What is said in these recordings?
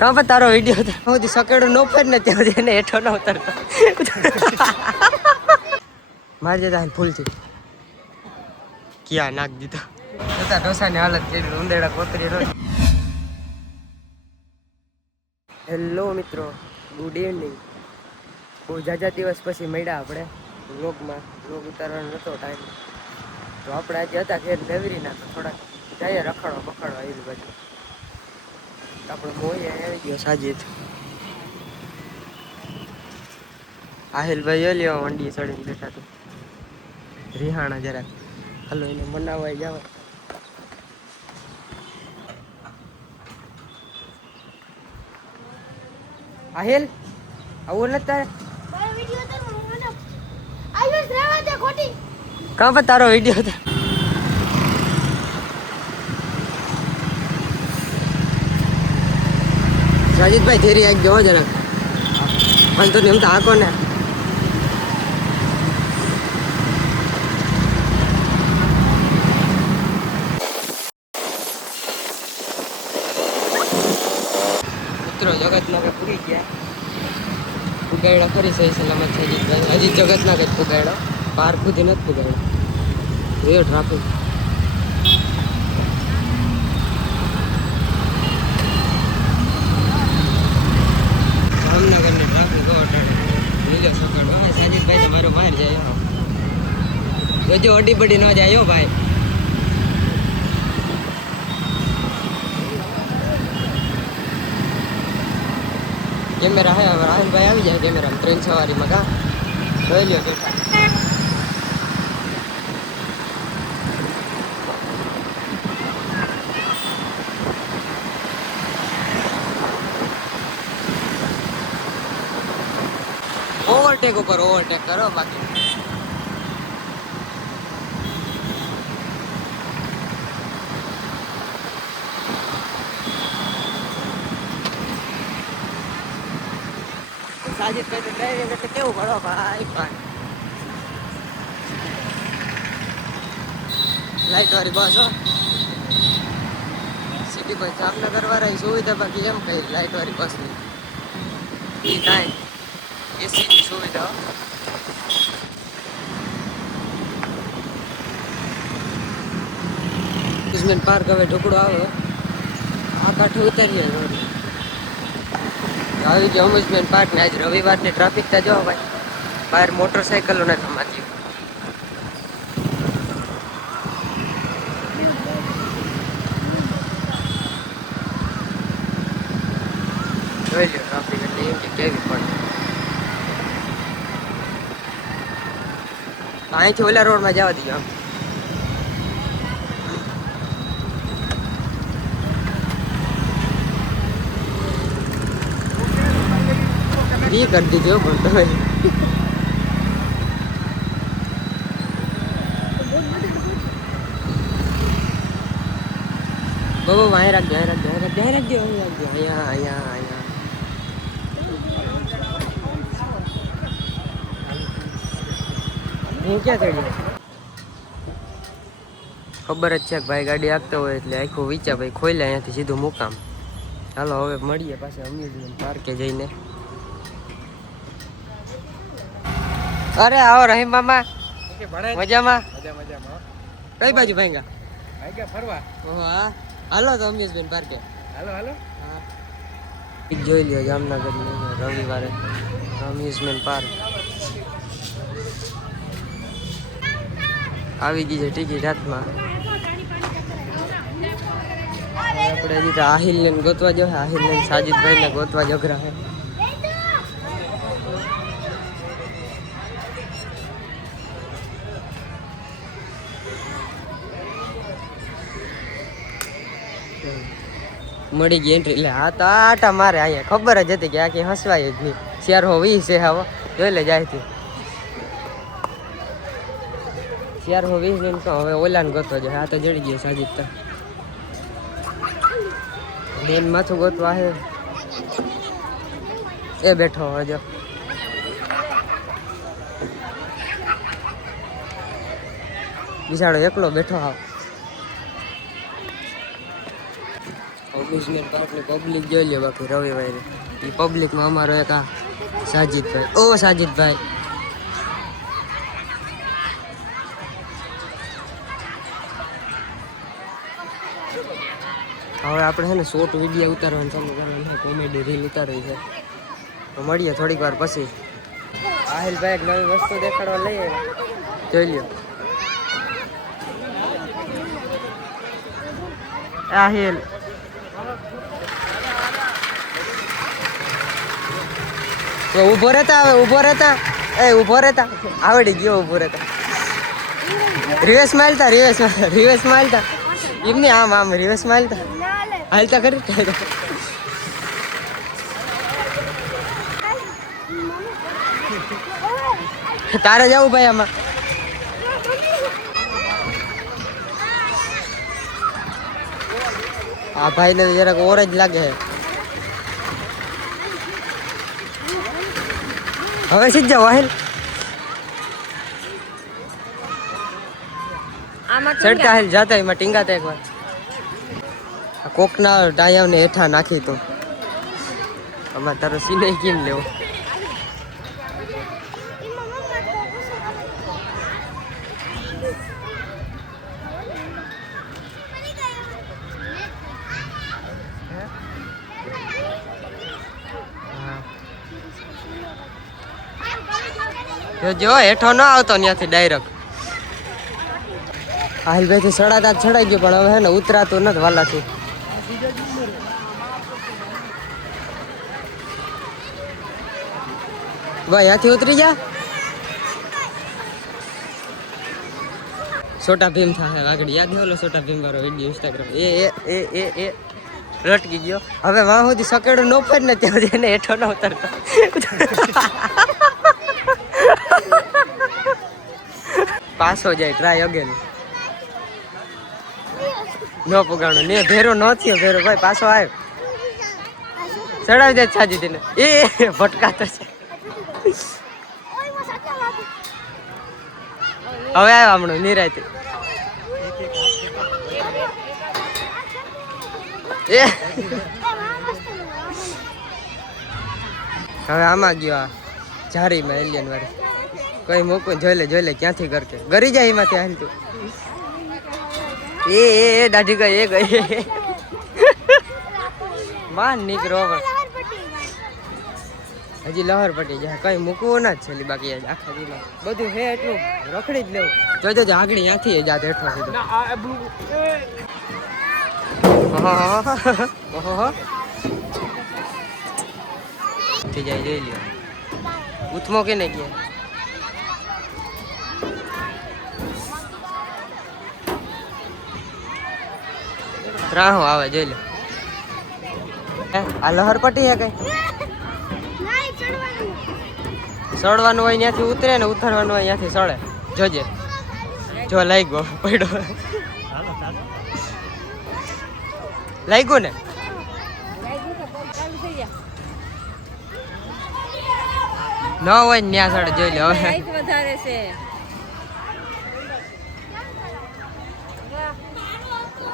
કાં પર તારો વિડીયો હતો હું સકેડો નો ફેર ને ત્યાં એને હેઠો ન ઉતરતો મારી જતા ફૂલ થી ક્યાં નાખ દીધો જતા ઢોસાની હાલત કેવી ઉંદેડા કોતરી રહ્યો. હેલો મિત્રો, ગુડ ઇવનિંગ. બહુ જાજા દિવસ પછી મળ્યા આપણે વ્લોગમાં. વ્લોગ ઉતારવાનો નહોતો ટાઈમ, તો આપણે આજે હતા ઘેર લેવરીના, તો થોડાક જઈએ રખડવા બખડવા એવી બાજુ. આપણો મોઈ આવી ગયો સાજીદ. આહિલભાઈ લ્યો વંડી ચડીને બેઠા તો રિહાણા જરાક હલો એને મનાવવા જાવ. આહિલ આવું નથી તારે કાં પર તારો વિડીયો હતો. સાજીદભાઈ ધીરે આવી ગયો જરાક પણ તો એમ તો આંકો ને મિત્રો જગતના કે પૂરી ગયા પુગાડ્યા ખરી સહી સલામત સાજીદભાઈ. હજી જગતના કે પુગાડ્યો, પાર સુધી નથી પુગાડ્યો. જોયો ટ્રાફિક જામનગરની ટ્રાફિક લીલો સકાળો. સાજીદભાઈ તમારો બહાર જાય જોજો અડી બડી ન જાય ભાઈ. કેમેરા હે હવે રાહુલભાઈ આવી જાય કેમેરામાં ટ્રેન સવારીમાં કા જોઈ લ્યો બેઠા. ઓવરટેક ઉપર ઓવરટેક કરો બાકી સાજીદભાઈ તો ડ્રાઈવિંગ એટલે કેવું કરો ભાઈ. લાઈટ વાળી બસ હો સિટી બસ જામનગર વાળા સુવિધા બાકી એમ કઈ લાઈટ વાળી બસની એ કાંઈ એસીની સુવિધા. અમ્યુઝમેન્ટ પાર્ક હવે ઢોકળો આવે આ કાંઠે ઉતારીએ આવી ગયો અમ્યુઝમેન્ટ પાર્ક ને આજ રવિવારની ટ્રાફિક તા જો ભાઈ બહાર મોટરસાઇકલો ને થમાતી જોઈ લો ટ્રાફિક એટલે એમ કે કેવી પડે. અહીંથી ઓલા રોડમાં જવા દીધો આમ ફ્રી કરી દીધો પણ તમે બહુ વાય રાખજો અહીંયા હું ક્યાં ચડી ખબર જ છે કે ભાઈ ગાડી આપતો હોય એટલે આખું વિચાર ભાઈ ખોલે અહીંયાથી સીધું મુકામ. ચાલો હવે મળીએ પાછા અમ્યુઝમેન્ટ પાર્કે જઈને. અરે આવો રહીમ મામા મજામાં કઈ બાજુ ભાઈગા ફરવા હા હાલો તો અમ્યુઝમેન્ટ પાર્કે હાલો હા જોઈ લ્યો જામનગર રવિવારે અમ્યુઝમેન્ટ પાર્ક આવી ગઈ છે ટિકિટ હાથમાં. આપણે હજી તો આહિલને ગોતવા જો આહિલને સાજીદભાઈને ગોતવા જગરા હે. મળી ગઈ એન્ટ્રી. એટલે હા તો આટા મારે અહીંયા ખબર જ હતી કે આ ક્યાંય હસવાય જ નહીં. 420 છે હવે જોઈ લે જાય 420 ને કહો હવે ઓલાને ગોતવા જાય. આ તો જડી ગયો સાજીદ તો બેન માથું ગોતવા હે એ બેઠો હજો બિચારો એકલો બેઠો હાવ. અમ્યુઝમેન્ટ પાર્કની પબ્લિક જોઈ લે બાકી રવિવારે એ પબ્લિકમાં અમારો એક આ સાજીદભાઈ. ઓ સાજીદભાઈ, હવે આપણે છે ને શોર્ટ વિડીયો ઉતારવાનું ચાલુ કરવાનું છે, કોમેડી રીલ ઉતારવી છે. તો મળીએ થોડીક વાર પછી. આહિલભાઈ એક નવી વસ્તુ દેખાડવા લઈએ, જોઈ લ્યો. આહિલ ઉભો રહેતા, હવે ઉભો રહેતા, ઉભો રહેતા, આવડી ગયો ઉભો રહેતા. રિવેશ માલતા, રિવેશ માલતા, એમને આમ આમ રિવેશ માલતા, હાલતા કરી. તારે જવું ભાઈ આમાં. આ ભાઈ ને જરાક ઓરેન્જ લાગે છે. હવે સીધ જાવ આહિલ. ચડતા હાલ જાતા એમાં ટીંગાતા એક વાર કોકના ટાયાને હેઠા નાખી તો આમાં તારો સીને કેમ લેવો. જો હેઠો ન આવતો ત્યાંથી ડાયરેક્ટ. આહિલભાઈ થી સડાતા ચડાઈ ગયો પણ હવે હે ને ઉતરાતું નથી વાલાથી. ભાઈ ત્યાંથી ઉતરી જા. છોટા ભીમ થાય આગળ યાદ નહીં ઓલો છોટા ભીમ વાળો વિડીયો ઇન્સ્ટાગ્રામ એ લટકી ગયો. હવે વાહ સુધી સકેડું ન ફેર ને ત્યાં એને હેઠો ન ઉતરતો. પાછો જાય ટ્રાય અગેન. ન પુગાણો ને ભેરો ન થયો ભેરો ભાઈ પાછો આવ્યો. ચડાવી દે છાજી તેને એ ભટકાતો છે. હવે આવ્યો હમણાં નિરાયતી. એ હવે આમાં ગયો આ જારીમાં એલિયન વાળી. કઈ મૂકું જોઈ લે ક્યાંથી કરકે ગરી જાય એમાંથી હાલ તું. એ દાઢી ગઈ એ ગઈ માન નીકળો. હજી લહર પટી જાય કઈ મૂકવું ના જ છે બાકી આખા દીમાં બધું હે એટલું રખડી જ લેવું. જોજો આગળ ત્યાંથી જાત હેઠો સીધું. જાય જોઈ લ્યો ઉથમો કે નહીં ગયા. રાહો આવે જોઈ લો. આ લહર પટી હે કઈ સડવાનું હોય ત્યાંથી ઉતરે ને ઉતરવાનું હોય ત્યાંથી સડે. જોજે જો લાગ્યો પડ્યો લાગ્યું ને. ન હોય ને ત્યાં સડે જોઈ લો. હવે વધારે છે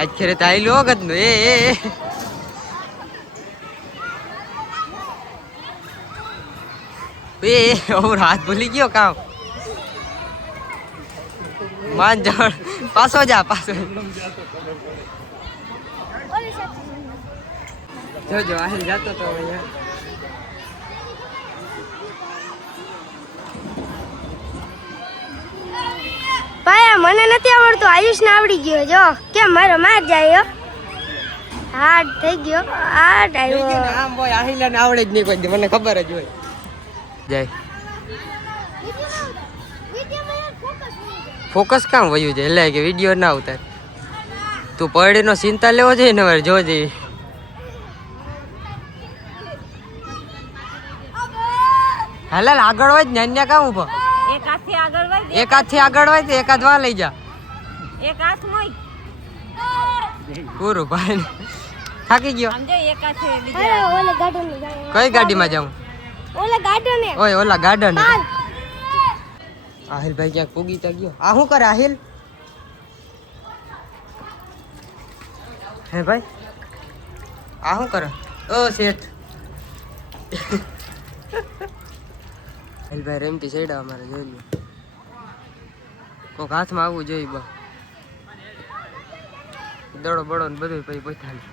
આજ ખેરે તો આઈ લો ગત નું એ હાથ ભૂલી ગયો કામ. માન જળ પાછો જા પાછો. જોજો આહિલ જાતો તો અહીંયા. ભાઈ મને નથી આવડતું, આયુષ ને આવડી ગયો. જો કેમ મારો માર જાય હાર્ડ થઈ ગયો. હાર્ડ આવ્યો આમ બોય આહિલ ને આવડે જ નહીં કોઈ મને ખબર જ હોય. જાય ફોકસ કામ વયું છે એટલે કે વિડીયો ના ઉતાર. તું પરડી નો ચિંતા લેવો જોઈએ ને જો જઈ. હાલ આગળ હોય ને અન્ય કામ ઉભો. એક હાથથી આગળ હોય તો એક હાથ વા લઈ જા. એક હાથ મોય પૂરું ભાઈ થાકી ગયો. કઈ ગાડીમાં જાઉં? ઓલા ગાર્ડન. આહિલ ભાઈ ક્યાંક પૂગીતા ગયો. આ શું કરે આહિલ? હે ભાઈ આ શું કરે? ઓ શેઠ ભાઈ રેમતી સેડા અમારે જોઈ લો. કોક હાથમાં આવવું જોઈએ બા. દડો બડો ને બધું પછી પોતાનું.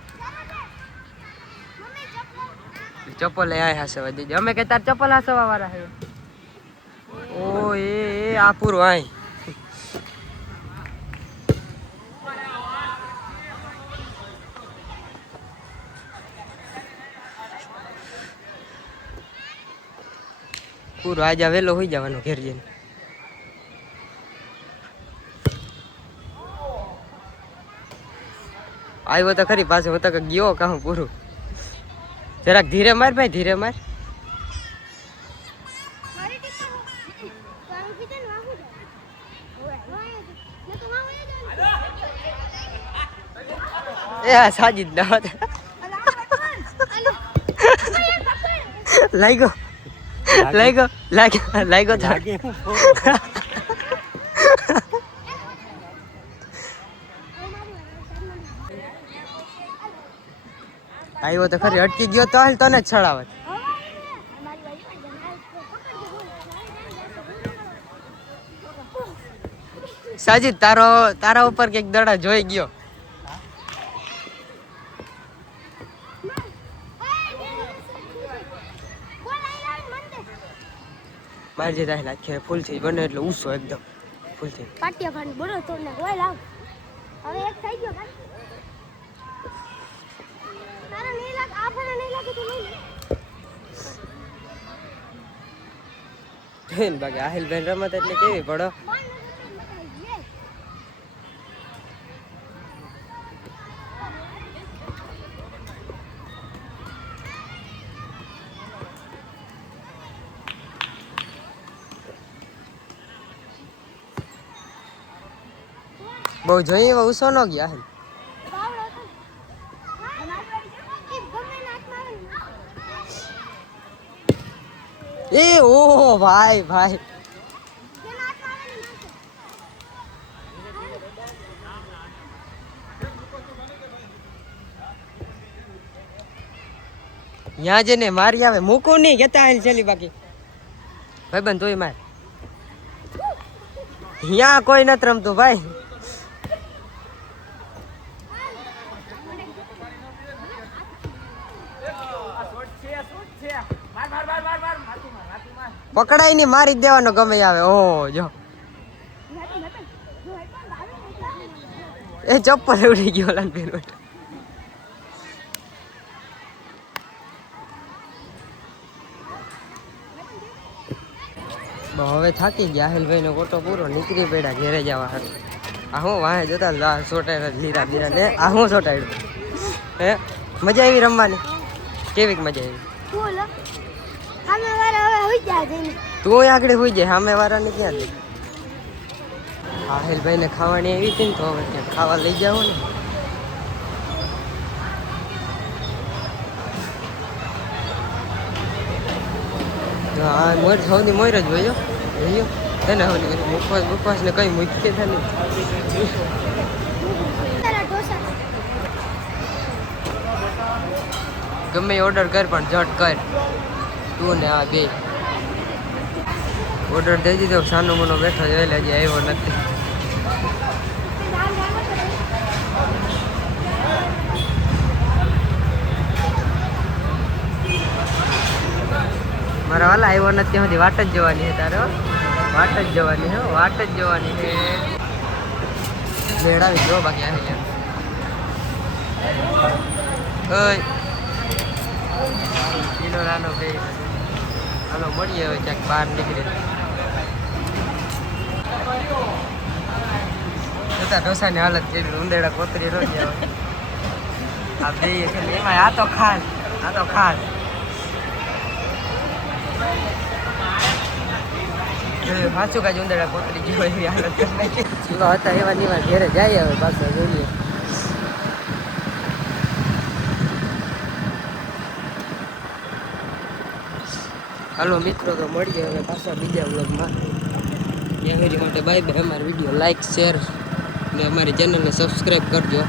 ચપ્પલ એ હાસવા દેજે. અમે કે તાર ચપ્પલ હાસવા વાળા હે. ઓ એ આ પૂરું આય. પૂરો આજે વહેલો હોઈ જવાનો ઘેર જઈને. આવ્યો તો ખરી પાસે હું તો ગયો કહું પૂરું. જરાક ધીરે માર ભાઈ ધીરે માર. એ આ સાજીદ ના લાગ્યો લાગ્યો લાગ્યો લાગ્યો લાગે. આવ્યો તો ખરી અટકી ગયો તો હાલ તને જ છડાવત. સાજીદ તારા ઉપર કઈક દડા જોઈ ગયો. મારી જે તારી નાખી ફૂલ થઈ બને એટલે ઊંચો એકદમ ફૂલ થઈ. પાટિયા ભાન બોલો તો ને કોઈ લાવ. હવે એક થઈ ગયો ભાઈ. તારા નહીં લાગ આ ફાળા નહીં લાગે તો નહીં. બેન બાકી આહિલ બેન રમત એટલે કેવી પડો. બહુ જોઈએ એવા ઉસો ન ગયા. એ ઓહો ભાઈ ભાઈ यहाँ जने मारी आवे मुको नहीं कहता है चली बाकी भाई बन तोय मार यहाँ कोई नत रमतो भाई. પકડાય ની મારી જ દેવાનો ગમે આવે. ઓહો જો એ ચપ્પલ ઉડી ગયો લાલ બેન. હવે થાકી ગયા આહિલભાઈ નો ગોટો પૂરો નીકળી પડ્યા ઘેરે જવા. આ હું વાહે જોતા સોટાય લીરા બીરા ને આ હું સોટાયું. હે મજા આવી રમવાની? કેવી મજા આવી? તું આગળ હોઈ જાય સામે વાળા ને ક્યાં દે. આહિલભાઈ ને ખાવાની એવી હતી ને તો હવે ત્યાં ખાવા લઈ જાવ ને. હા મોર સૌથી મોર જ હોય જોયો એને મુખવાસ ને કઈ મૂકી છે ને. ગમે ઓર્ડર કર પણ ઝટ કર તું ને આ બે. ઓર્ડર દઈ દીધો સાનો મનો બેઠો જ એટલે હજી આવ્યો નથી. મારા વાલા આવ્યો નથી ત્યાં સુધી વાટ જ જવાની છે તારે. વાટ જ જવાની હે વાટ જ જવાની છે. મેળાવી જો બાકી આવી ગયા. ઓય કિલો નાનો બે હાલો મળીએ હવે ક્યાંક બહાર નીકળે. જતા ઢોસાની હાલત જેવી ઉંદેડા કોતરી રોજ આવે. આ બે છે ને એમાં આ તો ખાસ સાચું કાંઈ ઉંદેડા કોતરી જેવો એવી હાલત કરી નાખી. જીવા હતા એવા નીવા ઘેરે જાય હવે પાછા જોઈએ. હાલો મિત્રો તો મળીએ હવે પાછા બીજા વ્લોગમાં. ત્યાં સુધી માટે બાય બાય. અમારી વિડીયો લાઈક શેર ને અમારી ચેનલને સબસ્ક્રાઈબ કરજો.